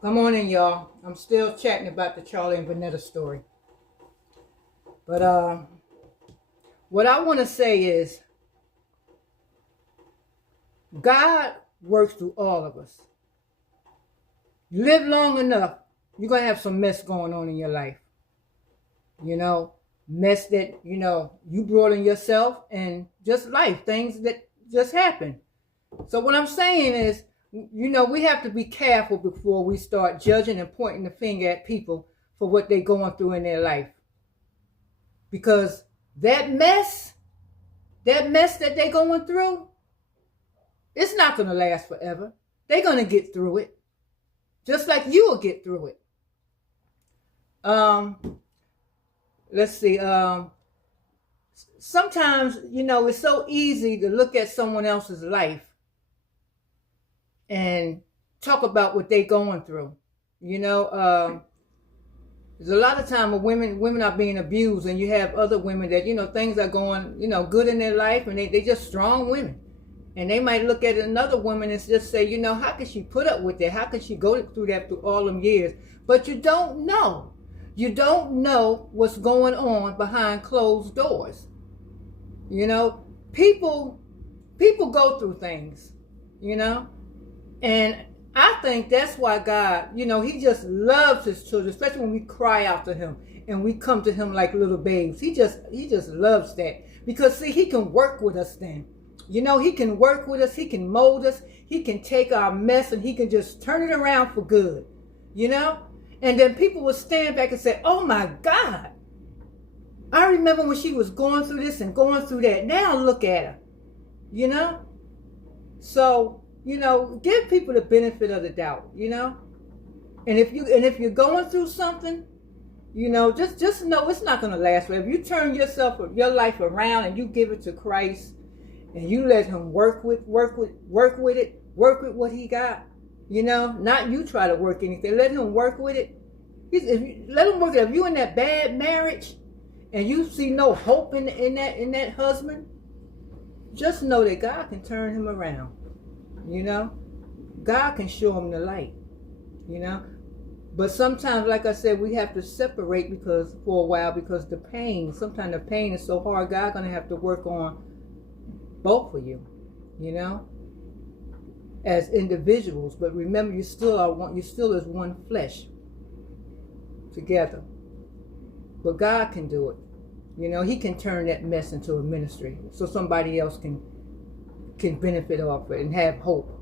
Come on in, y'all. I'm still chatting about the Charlie and Vanetta story. But what I want to say is God works through all of us. You live long enough, you're going to have some mess going on in your life. You know, mess that, you brought in yourself and just life, things that just happen. So what I'm saying is, we have to be careful before we start judging and pointing the finger at people for what they're going through in their life. Because that mess that they're going through, it's not going to last forever. They're going to get through it. Just like you will get through it. Let's see. Sometimes, it's so easy to look at someone else's life and talk about what they're going through. There's a lot of time when women are being abused, and you have other women that, things are going, good in their life, and they just strong women. And they might look at another woman and just say, how could she put up with that? How could she go through that through all them years? But you don't know. You don't know what's going on behind closed doors. People go through things, and I think that's why God, he just loves his children, especially when we cry out to him and we come to him like little babes. He just loves that, because see, he can work with us then. He can work with us, he can mold us, he can take our mess and he can just turn it around for good, And then people will stand back and say, oh my God, I remember when she was going through this and going through that. Now look at her, So, give people the benefit of the doubt, And if you're going through something, just know it's not going to last forever. If you turn your life around and you give it to Christ, and you let him work with what he got, not you try to work anything. Let him work with it. Let him work it. If you in that bad marriage and you see no hope in that husband, just know that God can turn him around. God can show him the light. But sometimes, like I said, we have to separate for a while, because sometimes the pain is so hard. God's gonna have to work on both of you, as individuals. But remember, you still are one. You still is one flesh together. But God can do it. He can turn that mess into a ministry, so somebody else can benefit off it and have hope.